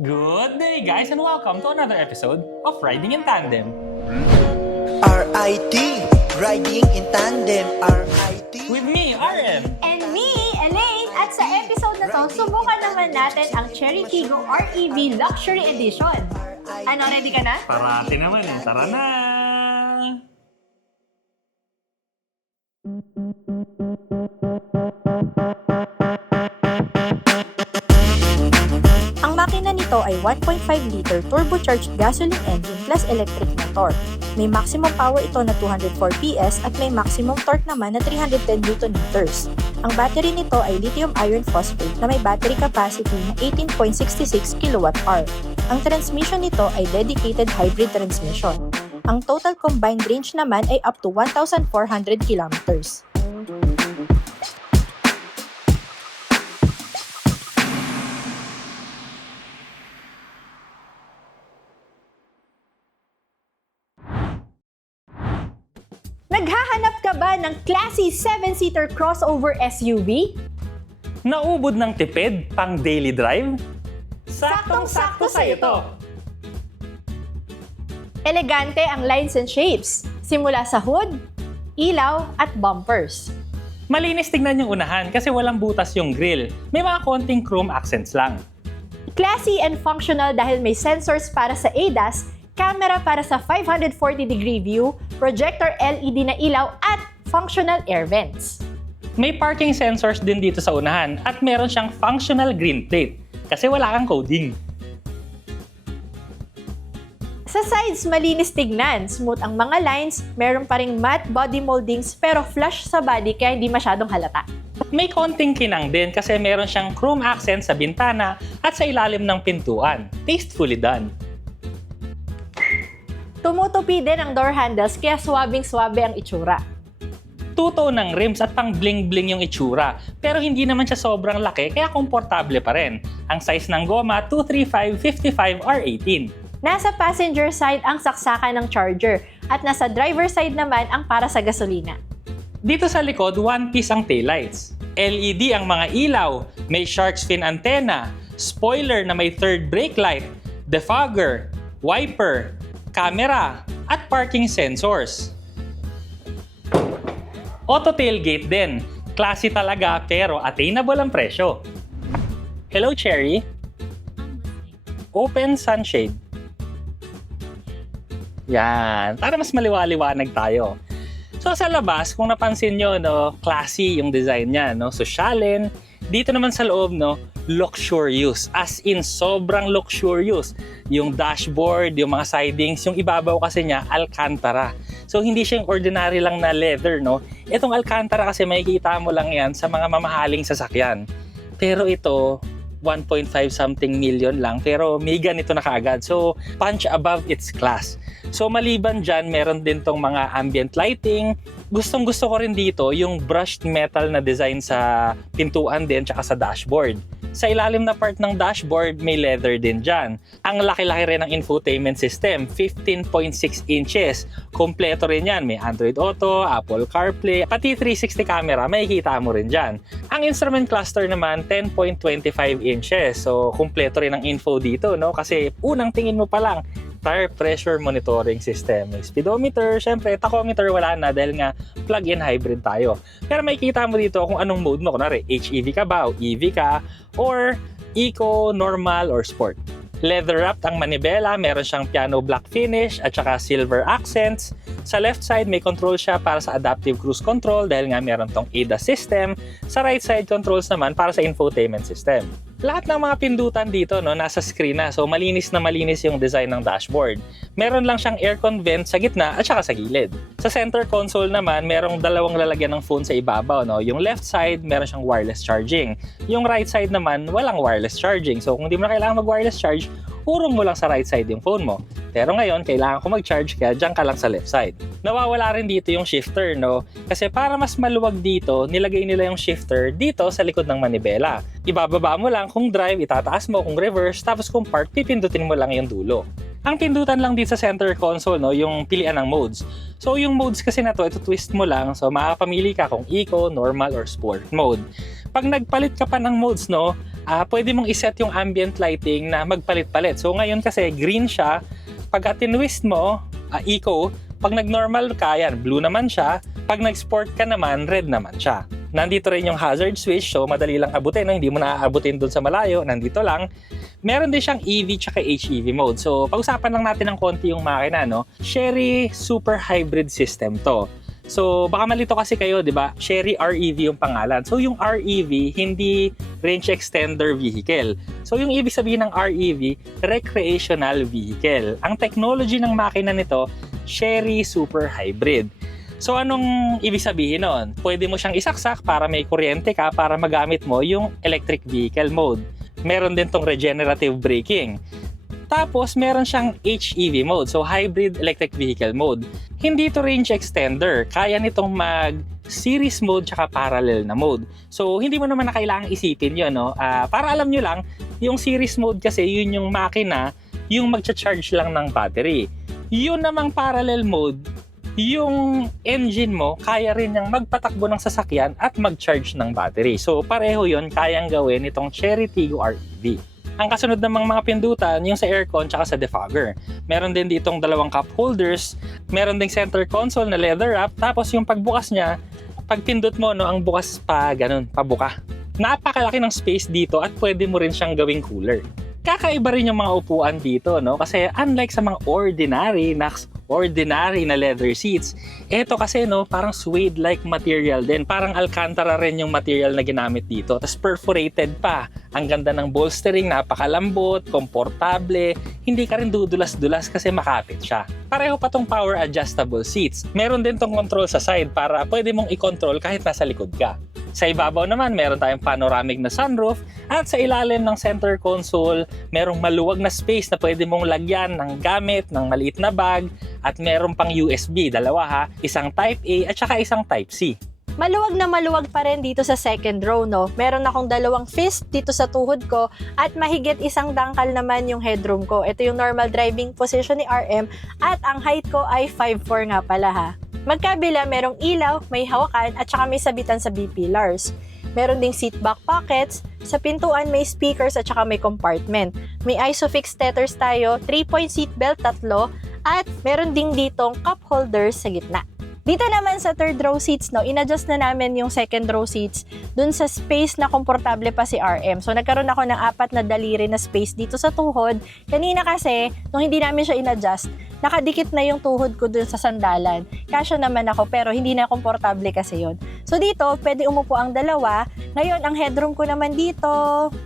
Good day, guys, and welcome to another episode of Riding in Tandem. RIT, Riding in Tandem, RIT. With me, RM. And me, Elaine! At sa episode na to, subukan naman natin ang Cherry Tiggo REV Luxury Edition. Ano, ready ka na? Parati naman eh. Tara na! Ang makina nito ay 1.5-liter turbocharged gasoline engine plus electric motor. May maximum power ito na 204 PS at may maximum torque naman na 310 Nm. Ang battery nito ay lithium iron phosphate na may battery capacity na 18.66 kWh. Ang transmission nito ay dedicated hybrid transmission. Ang total combined range naman ay up to 1,400 kilometers. Naghahanap ka ba ng classy 7-seater crossover SUV? Naubod ng tipid pang daily drive? Saktong-sakto sa'yo to! Elegante ang lines and shapes, simula sa hood, ilaw, at bumpers. Malinis tignan yung unahan kasi walang butas yung grille. May mga konting chrome accents lang. Classy and functional dahil may sensors para sa ADAS, camera para sa 540-degree view, projector LED na ilaw, at functional air vents. May parking sensors din dito sa unahan at meron siyang functional green plate kasi wala kang coding. Sa sides, malinis tignan, smooth ang mga lines, meron pa ring matte body moldings pero flush sa body kaya hindi masyadong halata. May konting kinang din kasi meron siyang chrome accent sa bintana at sa ilalim ng pintuan. Tastefully done. Tumutupi din ang door handles kaya swabing-swabe ang itsura. Two-tone ng rims at pang bling-bling yung itsura pero hindi naman siya sobrang laki kaya komportable pa rin. Ang size ng goma 235/55 R18. Nasa passenger side ang saksakan ng charger at nasa driver side naman ang para sa gasolina. Dito sa likod, one-piece ang taillights. LED ang mga ilaw, may shark's fin antenna, spoiler na may third brake light, defogger, wiper, camera, at parking sensors. Auto tailgate din. Classy talaga pero attainable ang presyo. Hello, Cherry. Open sunshade. Yan, para mas maliwaliwanag tayo. So sa labas, kung napansin nyo, no, classy yung design niya, no, sosyalin. Dito naman sa loob, no, luxurious. As in, sobrang luxurious. Yung dashboard, yung mga sidings, yung ibabaw kasi niya, Alcantara. So hindi siya yung ordinary lang na leather, no. Itong Alcantara kasi makikita mo lang yan sa mga mamahaling sasakyan. Pero ito, 1.5 something million lang pero may ganito na kaagad. So, punch above its class. So, maliban dyan, meron din tong mga ambient lighting. Gustong-gusto ko rin dito yung brushed metal na design sa pintuan din tsaka sa dashboard. Sa ilalim na part ng dashboard, may leather din dyan. Ang laki-laki rin ng infotainment system, 15.6 inches. Kompleto rin yan. May Android Auto, Apple CarPlay, pati 360 camera, makikita mo rin dyan. Ang instrument cluster naman, 10.25 inches. So, kompleto rin ang info dito, no? Kasi unang tingin mo pa lang, tire pressure monitoring system. May speedometer, syempre, tachometer wala na dahil nga plug-in hybrid tayo. Pero makikita mo dito kung anong mode mo. Kunwari, HEV ka ba o EV ka or Eco, Normal, or Sport. Leather-wrapped ang manibela, meron siyang piano black finish at saka silver accents. Sa left side, may control siya para sa adaptive cruise control dahil nga meron tong ADAS system. Sa right side controls naman para sa infotainment system. Lahat ng mga pindutan dito, no, nasa screen na. So, malinis na malinis yung design ng dashboard. Meron lang siyang aircon vent sa gitna at saka sa gilid. Sa center console naman, merong dalawang lalagyan ng phone sa ibabaw. No? Yung left side, meron siyang wireless charging. Yung right side naman, walang wireless charging. So, kung di mo na kailangan mag-wireless charge, urong mo lang sa right side yung phone mo. Pero ngayon, kailangan ko mag-charge kaya dyan ka lang sa left side. Nawawala rin dito yung shifter, no? Kasi para mas maluwag dito, nilagay nila yung shifter dito sa likod ng manibela. Ibababa mo lang kung drive, itataas mo kung reverse, tapos kung park, pipindutin mo lang yung dulo. Ang pindutan lang dito sa center console, no, yung pilian ng modes. So yung modes kasi na to, ito twist mo lang, so makakapamili ka kung eco, normal, or sport mode. Pag nagpalit ka pa ng modes, no, pwede mong iset yung ambient lighting na magpalit-palit. So ngayon kasi green siya, pag tinwist mo, eco, pag nag-normal ka, yan, blue naman siya. Pag nag-sport ka naman, red naman siya. Nandito rin yung hazard switch, so madali lang abutin, no? Hindi mo naaabutin dun sa malayo, nandito lang. Meron din siyang EV tsaka HEV mode. So pag-usapan lang natin ng konti yung makina, no? Chery Super Hybrid System to. So baka malito kasi kayo, di ba? Chery REV yung pangalan. So yung REV, hindi range extender vehicle. So yung ibig sabihin ng REV, recreational vehicle. Ang technology ng makina nito, Chery Super Hybrid. So anong ibig sabihin nun? Pwede mo siyang isaksak para may kuryente ka para magamit mo yung electric vehicle mode. Meron din tong regenerative braking. Tapos meron siyang HEV mode, so hybrid electric vehicle mode. Hindi to range extender, kaya nitong mag series mode tsaka parallel na mode. So hindi mo naman na kailangang isipin yun, no? Para alam nyo lang, yung series mode kasi yun yung makina, yung magcha-charge lang ng battery. Yun namang parallel mode, yung engine mo, kaya rin niyang magpatakbo ng sasakyan at mag-charge ng battery. So, pareho yun, kayang gawin itong Chery Tiggo REV. Ang kasunod namang mga pindutan, yung sa aircon tsaka sa defogger. Meron din ditong dalawang cup holders, meron ding center console na leather wrap, tapos yung pagbukas niya, pag pindot mo, no, ang bukas pa, ganun, pabuka. Napakalaki ng space dito at pwede mo rin siyang gawing cooler. Kakaiba rin yung mga upuan dito, no? Kasi unlike sa mga ordinary na leather seats, eto kasi, no, parang suede-like material din. Parang Alcantara rin yung material na ginamit dito. Tapos perforated pa. Ang ganda ng bolstering, napakalambot, komportable. Hindi ka rin dudulas-dulas kasi makapit siya. Pareho pa tong power adjustable seats. Meron din tong control sa side para pwede mong i-control kahit nasa likod ka. Sa ibabaw naman, meron tayong panoramic na sunroof at sa ilalim ng center console, merong maluwag na space na pwede mong lagyan ng gamit, ng maliit na bag at meron pang USB, dalawa ha, isang Type A at saka isang Type C. Maluwag na maluwag pa rin dito sa second row, no? Meron akong dalawang fist dito sa tuhod ko at mahigit isang dangkal naman yung headroom ko. Ito yung normal driving position ni RM at ang height ko ay 5'4" nga pala ha. Magkabila, merong ilaw, may hawakan at saka may sabitan sa B-pillars. Meron ding seat back pockets. Sa pintuan may speakers at saka may compartment. May ISOFIX tethers tayo, 3-point seatbelt, 3, at meron ding ditong cup holders sa gitna. Dito naman sa third row seats, no, in-adjust na namin yung second row seats dun sa space na komportable pa si RM. So nagkaroon ako ng 4 na daliri na space dito sa tuhod. Kanina kasi, nung hindi namin siya in-adjust, nakadikit na yung tuhod ko dun sa sandalan. Kasya naman ako pero hindi na komportable kasi yon. So dito, pwede umupo ang dalawa. Ngayon, ang headroom ko naman dito,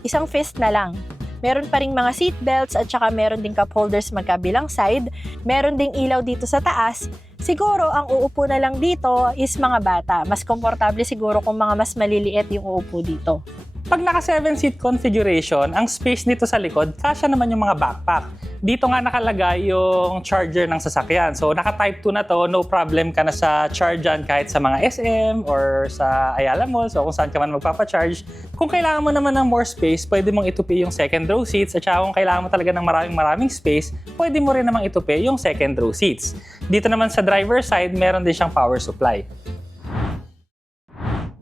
isang fist na lang. Meron pa ring mga seat belts at saka meron ding cup holders magkabilang side. Meron ding ilaw dito sa taas. Siguro, ang uupo na lang dito is mga bata. Mas komportable siguro kung mga mas maliliit yung uupo dito. Pag naka 7-seat configuration, ang space nito sa likod, kasya naman yung mga backpack. Dito nga nakalagay yung charger ng sasakyan. So naka Type 2 na to, no problem ka na sa chargean kahit sa mga SM or sa Ayala Mall. So kung saan ka man magpapacharge. Kung kailangan mo naman ng more space, pwede mong itupi yung second row seats. At saka kung kailangan mo talaga ng maraming space, pwede mo rin namang itupi yung second row seats. Dito naman sa driver side, meron din siyang power supply.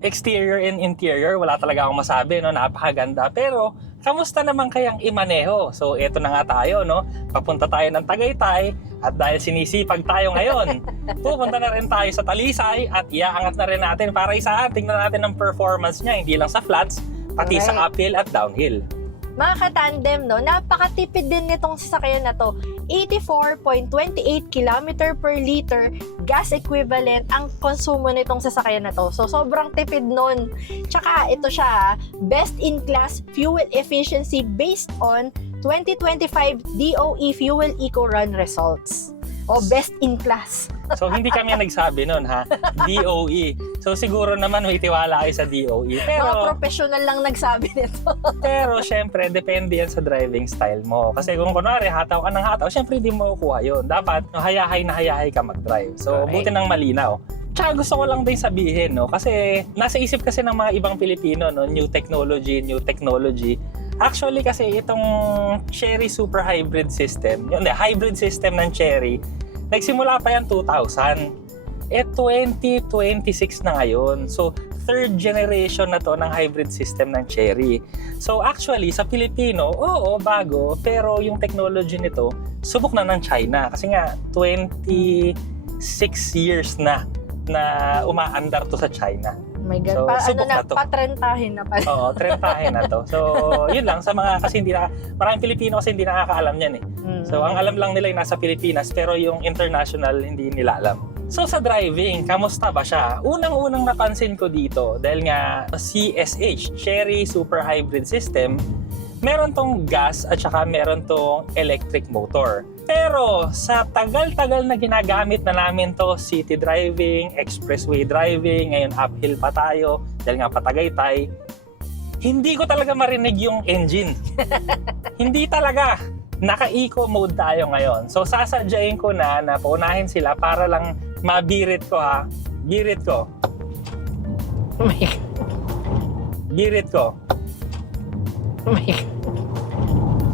Exterior and interior, wala talaga akong masabi, no? Napakaganda. Pero, kamusta naman kayang imaneho? So, eto na nga tayo, no? Papunta tayo ng Tagaytay at dahil sinisipag tayo ngayon, pupunta na rin tayo sa Talisay at iaangat na rin natin para isaan. Tingnan natin ang performance niya, hindi lang sa flats, pati sa uphill at downhill. Mga katandem, no, napakatipid din nitong sasakyan na to. 84.28 km per liter gas equivalent ang konsumo nitong sasakyan na to. So, sobrang tipid nun. Tsaka, ito siya, best in class fuel efficiency based on 2025 DOE Fuel Eco Run results. O, best in class. So, hindi kami nagsabi nun, ha? DOE. So, siguro naman may tiwala kayo sa DOE. Pero, mga professional lang nagsabi nito. pero, syempre, depende yan sa driving style mo. Kasi kung kunwari, hataw ka ng hataw, syempre, hindi mo kukuha yun. Dapat, hayahay ka mag-drive. So, buti ng malinaw. Tsaka gusto ko lang din sabihin, no? Kasi, nasa isip kasi ng mga ibang Pilipino, no? New technology. Actually, kasi itong Chery Super Hybrid System, yun, hybrid system ng Chery, nagsimula pa yan 2000. 2026 na ngayon. So, third generation na to ng hybrid system ng Chery. So actually, sa Pilipino, oo, bago, pero yung technology nito, subok na ng China. Kasi nga, 26 years na umaandar to sa China. Oh my God, So, subok na to. patrentahin na pala. Oo, trentahin na to. So, yun lang, sa mga, kasi maraming Pilipino kasi hindi nakakaalam yan eh. So, ang alam lang nila yung nasa Pilipinas, pero yung international, hindi nila alam. So, sa driving, kamusta ba siya? Unang-unang napansin ko dito, dahil nga CSH, Chery Super Hybrid System, meron tong gas at saka meron tong electric motor. Pero sa tagal-tagal na ginagamit na namin to, city driving, expressway driving, ngayon uphill pa tayo, dahil nga Patagaytay, hindi ko talaga marinig yung engine. Hindi talaga. Naka-eco mode tayo ngayon. So sasadyain ko na paunahin sila para lang mabirit ko ha. Birit ko. Oh my God. Birit ko. Oh my God.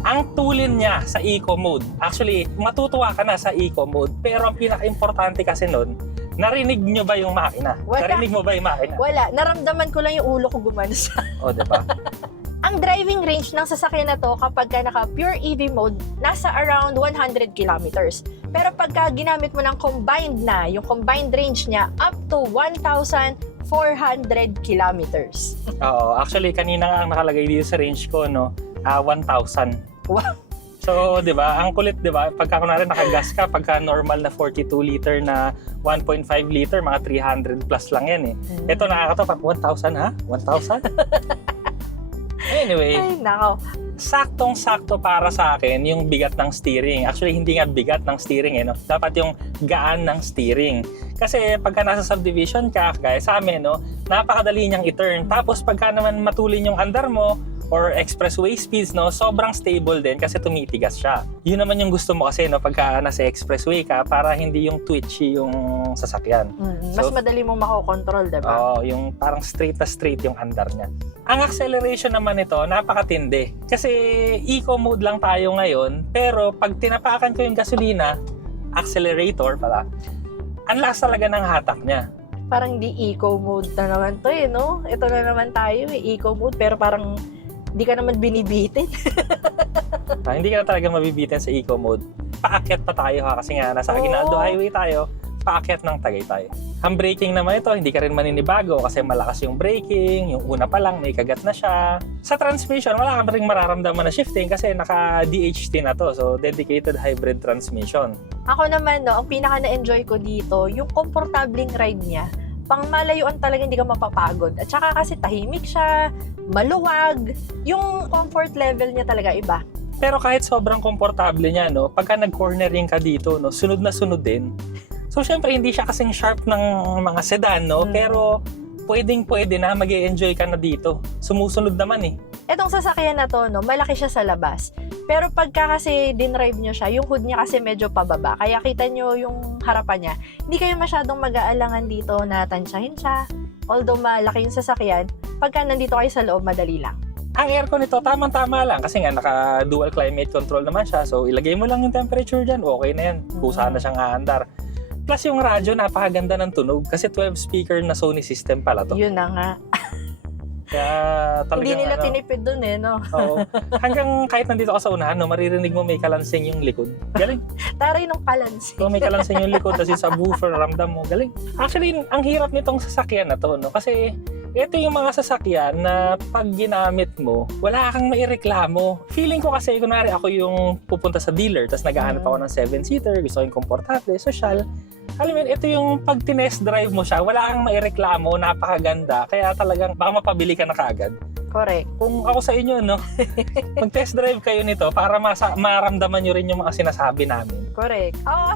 Ang tulin niya sa eco mode. Actually, matutuwa ka na sa eco mode. Pero ang pinaka-importante kasi nun, narinig nyo ba yung makina? Wala. Narinig mo ba yung makina? Wala, naramdaman ko lang yung ulo ko gumano sa... O, diba? Ang driving range ng sasakyan na to kapag ka naka pure EV mode, nasa around 100 kilometers. Pero pagka ginamit mo ng combined na, yung combined range niya up to 1,400 kilometers. Oo. Actually, kanina nga ang nakalagay dito sa range ko, 1,000. Wow! So, di ba? Ang kulit, di ba? Pagka kunwari nakagas ka, pagka normal na 42 liter na 1.5 liter, mga 300 plus lang yan eh. Ito nakakatawa, 1,000 ha? 1,000? Anyway, Ay, nako. saktong-sakto para sa akin yung bigat ng steering. Actually, hindi nga bigat ng steering eh, no? Dapat yung gaan ng steering. Kasi pagka nasa subdivision ka, gaya sa amin, no? Napakadali niyang i-turn. Tapos pagka naman matulin yung andar mo, or expressway speeds, no, sobrang stable din kasi tumitigas siya. Yun naman yung gusto mo kasi, no, pagka nasa expressway ka, para hindi yung twitchy yung sasakyan. Mas madali mong makokontrol, diba? Oo, yung parang straight na straight yung andar niya. Ang acceleration naman nito, napakatindi. Kasi eco mode lang tayo ngayon, pero pag tinapakan ko yung gasolina, accelerator pala, ang lakas talaga ng hatak niya. Parang di eco mode na naman to eh, no? Ito na naman tayo eh, eco mode, pero parang di ka naman binibitin. Hindi ka na talaga mabibitin sa eco mode. Paakyat pa tayo ha, kasi nga nasa Aguinaldo Highway tayo, paakyat ng Tagaytay. Ang braking naman ito, hindi ka rin maninibago kasi malakas yung braking, yung una pa lang may kagat na siya. Sa transmission, wala ka rin mararamdaman na shifting kasi naka DHT na to, so dedicated hybrid transmission. Ako naman, no, ang pinaka na-enjoy ko dito, yung komportabling ride niya. Pang malayuan talaga hindi ka mapapagod. At saka kasi tahimik siya, maluwag, yung comfort level niya talaga iba. Pero kahit sobrang komportable niya, no, pagka nag-cornering ka dito, no, sunod na sunod din. So syempre hindi siya kasing sharp ng mga sedan, no, pero pwedeng-pwede na mag-e-enjoy ka na dito. Sumusunod naman eh. Etong sasakyan na to, no, malaki siya sa labas. Pero pagka kasi dinrive nyo siya, yung hood niya kasi medyo pababa. Kaya kita nyo yung harapan niya. Hindi kayo masyadong mag-aalangan dito na tansyahin siya. Although malaki yung sasakyan, pagka nandito kayo sa loob, madali lang. Ang aircon nito, tamang-tama lang. Kasi nga, naka-dual climate control naman siya. So, ilagay mo lang yung temperature dyan. Okay na yan. Kusa na siyang aandar. Plus, yung radyo, napakaganda ng tunog. Kasi 12 speaker na Sony system pala to. Yun na nga. Kaya talagang Hindi nila tinipid dun eh, no? Oo. Hanggang kahit nandito ka sa unahan, no, maririnig mo may kalansing yung likod. Galing. Taray nung kalansi. So, may kalansing yung likod, tapos yung subwoofer, ramdam mo. Galing. Actually, ang hirap nitong sasakyan na to, no? Kasi ito yung mga sasakyan na pag ginamit mo, wala kang maireklamo. Feeling ko kasi, kunwari ako yung pupunta sa dealer, tapos naghahanap ako ng 7-seater, gusto ko yung komportable, social. Alam mo yun, ito yung pag tinest drive mo siya, wala kang maireklamo, napakaganda. Kaya talagang baka mapabili ka na kaagad. Correct. Kung ako sa inyo, no, mag-test drive kayo nito para maramdaman nyo rin yung mga sinasabi namin. Correct. Ako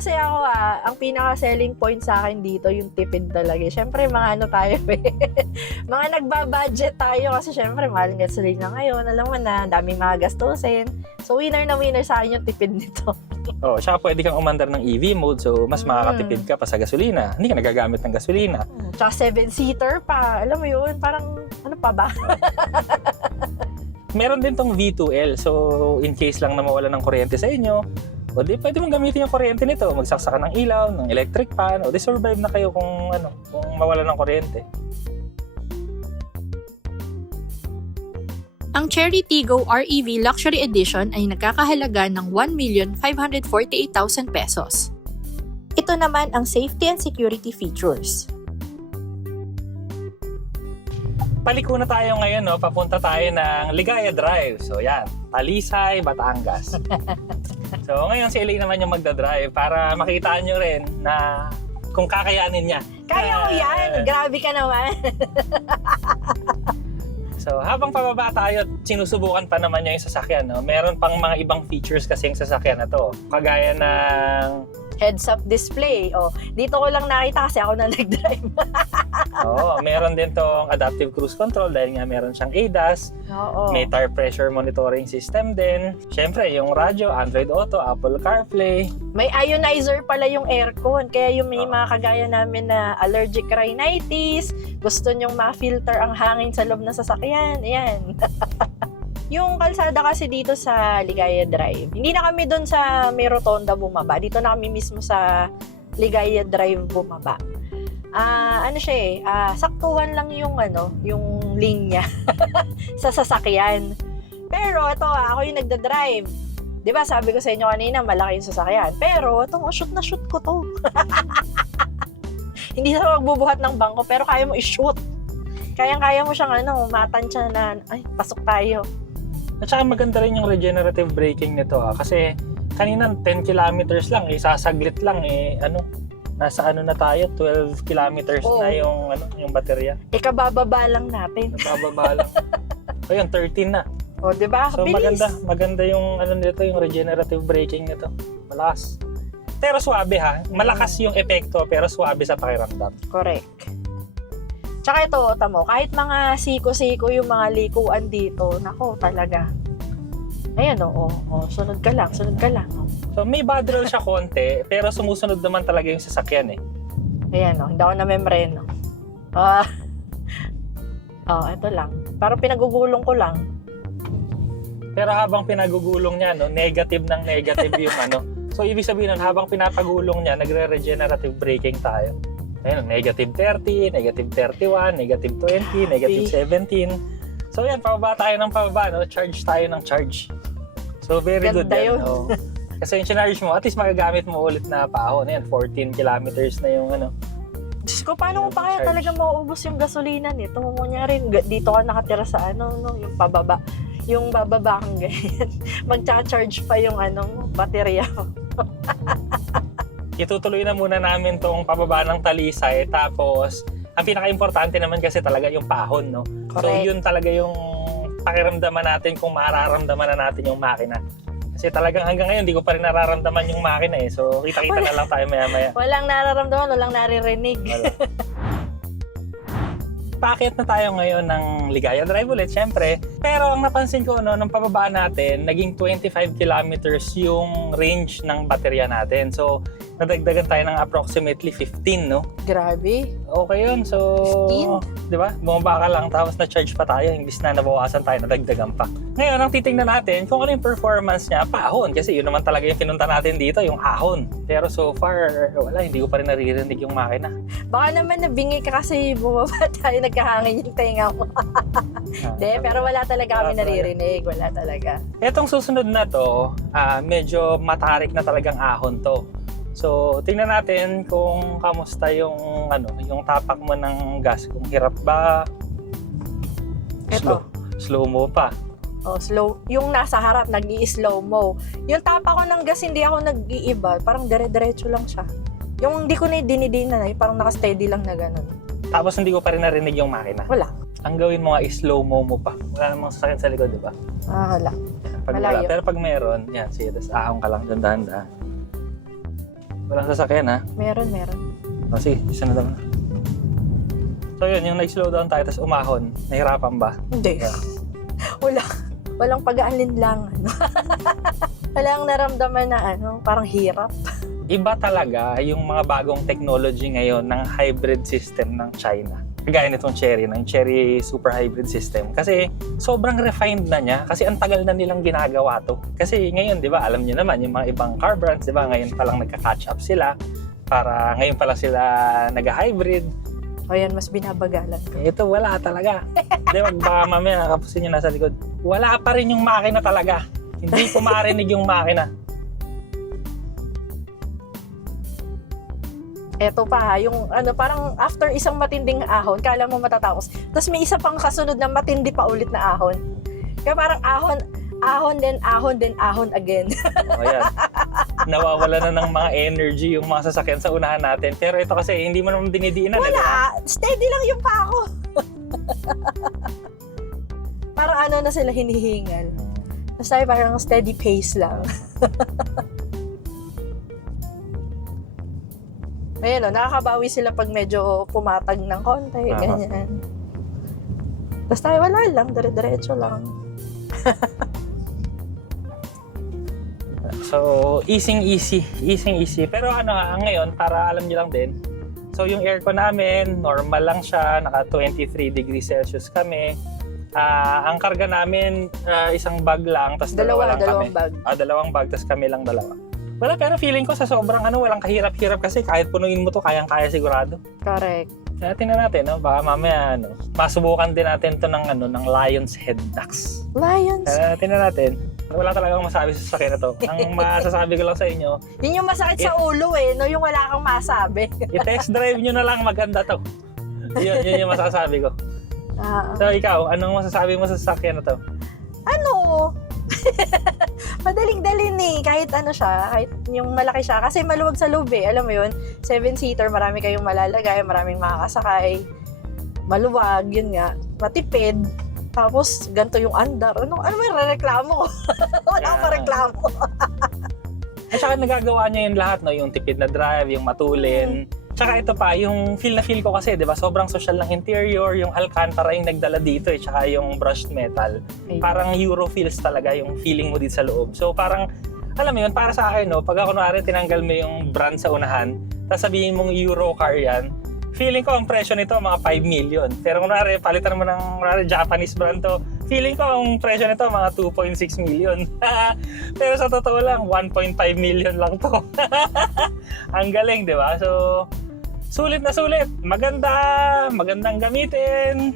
ang pinaka-selling point sa akin dito, yung tipid talaga. Siyempre, mga ano tayo eh. Mga nagbabudget tayo kasi siyempre, mahal ng gasolina ngayon. Alam mo na, daming mga gastusin. So, winner na winner sa akin yung tipid nito. Oh, tsaka pwede kang umandar ng EV mode, so mas makakatipid ka pa sa gasolina. Hindi ka nagagamit ng gasolina. Tsaka 7-seater pa. Alam mo yun, parang ano pa ba? Meron din tong V2L, so in case lang na mawala ng kuryente sa inyo, o di pwede mong gamitin yung kuryente nito, magsaksakan ng ilaw, ng electric fan, o di survive na kayo kung mawala ng kuryente. Ang Cherry Tiggo REV Luxury Edition ay nagkakahalaga ng 1,548,000 pesos. Ito naman ang safety and security features. Paliko na tayo ngayon, no? Papunta tayo ng Ligaya Drive. So yan, Talisay, Batangas. So ngayon si Elaine naman yung magdadrive para makita nyo rin na kung kakayanin niya. Kaya mo yan! Grabe ka naman! So habang pababa tayo, sinusubukan pa naman niya yung sasakyan. No? Meron pang mga ibang features kasi yung sasakyan na to. Kagaya ng Heads-up display. Oh, dito ko lang nakita kasi ako na nag-drive. meron din tong adaptive cruise control dahil nga meron siyang ADAS. Oo. May tire pressure monitoring system din. Siyempre, yung radyo, Android Auto, Apple CarPlay. May ionizer pala yung aircon. Kaya yung may mga kagaya namin na allergic rhinitis, gusto nyong ma-filter ang hangin sa loob ng sasakyan. Ayan. Yung kalsada kasi dito sa Ligaya Drive, hindi na kami doon sa may rotonda bumaba. Dito na kami mismo sa Ligaya Drive bumaba. Ano siya saktuhan lang yung yung linya sa sasakyan. Pero ito ako yung nagda-drive. 'Di ba sabi ko sa inyo kanina malaki yung sasakyan. Pero itong shoot na shoot ko to. Hindi na magbubuhat ng bangko pero kaya mo i-shoot. Kayang-kaya mo siyang matansya na ay pasok tayo. At saka maganda rin yung regenerative braking nito kasi kanina 10 kilometers lang, sasaglit lang nasa na tayo, 12 kilometers na yung baterya. Kabababa lang natin. Kabababa lang. Ayun, 13 na. O, di ba? So bilis. maganda yung nito, yung regenerative braking nito. Malakas. Pero swabe ha. Malakas yung epekto pero swabe sa pakiramdam. Correct. Tsaka ito, tamo, kahit mga siko-siko yung mga likuan dito, nako talaga. Ayan sunod ka lang. So may bad roll siya konti, pero sumusunod naman talaga yung sasakyan eh. Ayan hindi ako namembreno. Ito lang. Parang pinagugulong ko lang. Pero habang pinagugulong niya, negative ng negative yung So ibig sabihin nun, habang pinapagulong niya, nagre-regenerative braking tayo. Ayun, negative 30, negative 31, negative 20, negative 17. So yan, pababa tayo ng pababa, charge tayo ng charge. So very good yun. Kasi yung charge mo, at least magagamit mo ulit na paahon. Ayan, 14 kilometers na yung Diyos ko, paano mo pa kaya talaga mauubos yung gasolina nito? Kunyari, dito ka nakatira sa yung pababa. Yung bababa kang ganyan. Magcha-charge pa yung baterya mo. Itutuloy na muna namin tong pababa ng Talisay. Tapos, ang pinaka-importante naman kasi talaga yung pahon, no? Correct. So, yun talaga yung pakiramdaman natin kung mararamdaman na natin yung makina. Kasi talagang hanggang ngayon, hindi ko pa rin nararamdaman yung makina eh. So, kita-kita na lang tayo maya-maya. Walang nararamdaman, walang naririnig. Wala. Paakyat na tayo ngayon ng Ligaya Drive ulit, syempre. Pero ang napansin ko, nung pababa natin, naging 25 kilometers yung range ng baterya natin. So, nadagdagan tayo ng approximately 15, no? Grabe. Okay yun. So, 15? di ba? Bumaba ka lang, tapos na-charge pa tayo. Imbis na nabawasan tayo, nadagdagan pa. Ngayon, ang titingnan natin, kung ano yung performance niya, paahon. Kasi yun naman talaga yung pinunta natin dito, yung ahon. Pero so far, wala, hindi ko pa rin naririnig yung makina. Baka naman nabingi ka kasi bumaba tayo, nagkahangin yung tenga mo. Hindi, pero wala talaga kami naririnig. Wala talaga. Etong susunod na to, medyo matarik na talagang ahon to. So, tingnan natin kung kamusta yung yung tapak mo ng gas. Kung hirap ba, slow mo pa. Slow. Yung nasa harap, nag-i-slow mo. Yung tapa ko ng gas, hindi ako nag-iiba. Parang dire-diretso lang siya. Yung hindi ko na dinidina na, parang naka-steady lang na ganun. Tapos hindi ko pa rin narinig yung makina. Wala. Ang gawin mo nga, slow mo pa. Wala namang sasakyan sa likod, di ba? Wala. Pag wala. Pero pag meron, yan, sige, tapos ahong ka lang, dahan-dahan. Walang sasakyan, ha? Meron. Sige, isa na naman. So yun, yung nag-slow down tayo, tapos umahon. Nahirapan ba? Hindi. Walang pag-aalinlangan. Walang naramdaman na parang hirap. Iba talaga yung mga bagong technology ngayon ng hybrid system ng China. Kagaya nitong Cherry, ng Cherry Super Hybrid System. Kasi sobrang refined na niya kasi ang tagal na nilang ginagawa to. Kasi ngayon, di ba, alam niyo naman, yung mga ibang car brands, di ba, ngayon pa lang nagka-catch up sila para ngayon pa lang sila nag-hybrid. O yan, mas binabagalan ko. Ito wala talaga. Hindi, wag baka mamaya kapusin nyo nasa likod. Wala pa rin yung makina talaga. Hindi ko marinig yung makina. Eto pa ha, yung parang after isang matinding ahon, kala mo matatapos. Tapos may isa pang kasunod na matindi pa ulit na ahon. Kaya parang ahon, then ahon again. O yan. Nawawala na ng mga energy yung mga sasakyan sa unahan natin. Pero ito kasi hindi mo naman dinidiinan. Wala, steady lang yung pa ako. Parang na sila hinihingal. Tapos tayo parang steady pace lang. Ayan nakakabawi sila pag medyo pumatag ng konti, ganyan. Tapos tayo wala lang, dire-diretso lang. So, easy. Pero ngayon, para alam niyo lang din, so yung aircon namin, normal lang siya, naka 23 degrees Celsius kami. Ang karga namin, isang bag lang, tapos dalawang bag. Dalawang bag, tapos kami lang dalawa. Wala, pero feeling ko sa sobrang walang kahirap-hirap kasi kahit punuin mo to, kayang-kaya sigurado. Correct. Kaya tingnan natin, baka mamaya, masubukan din natin to ng Lion's Head Ducks. Lions. Kaya tingnan natin. Wala talagang masabi sa sakyan na to. Ang masasabi ko lang sa inyo, Yun yung masakit sa ulo yung wala kang masabi. i-test drive nyo na lang, maganda to. Yun yung masasabi ko. So ikaw, anong masasabi mo sa sasakyan na to? Madaling-dalin kahit siya, kahit yung malaki siya. Kasi maluwag sa loob alam mo yun, 7-seater, marami kayong malalagay, maraming makakasakay. Maluwag, yun nga, matipid. Tapos, ganito yung andar. Ano may reklamo ko? Wala akong reklamo. At saka nagagawa niya yung lahat, yung tipid na drive, yung matulin. Tsaka ito pa, yung feel na feel ko kasi, di ba, sobrang social ng interior, yung Alcantara yung nagdala dito tsaka yung brushed metal. Parang Euro feels talaga yung feeling mo dito sa loob. So parang, alam mo yun, para sa akin, pag kunwari tinanggal mo yung brand sa unahan, tapos sabihin mong Euro car yan, feeling ko ang presyo nito mga 5 million. Pero kunwari, palitan mo ng Japanese brand to, feeling ko ang presyo nito mga 2.6 million. Pero sa totoo lang, 1.5 million lang to. Ang galing, di ba? So, sulit na sulit. Magandang gamitin.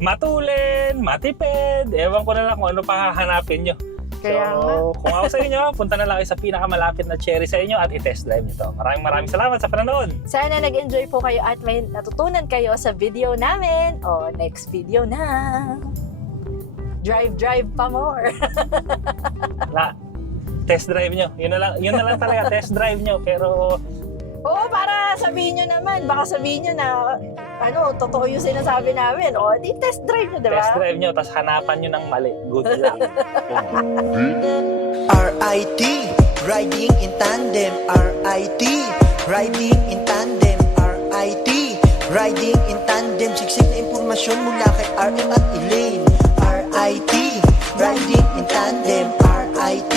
Matulin, matipid. Ewan ko na lang kung ano pa hahanapin nyo. Kaya So, kung ako sa inyo, punta na lang kayo sa pinakamalapit na cherry sa inyo at i-test drive nyo to. Maraming salamat sa panonood. Sana nag-enjoy po kayo at may natutunan kayo sa video namin. Next video na. Drive pa more. Test drive nyo. Yun na lang talaga, test drive nyo. Pero Para sabihin nyo naman, baka sabihin nyo na, totoo yung sinasabi namin. Di test drive nyo, diba? test drive nyo, tapos hanapan nyo ng mali. Good luck. RIT, riding in tandem. RIT, riding in tandem. RIT, riding in tandem. Siksik na impormasyon mula kay RM at Elaine. RIT, riding in tandem. RIT,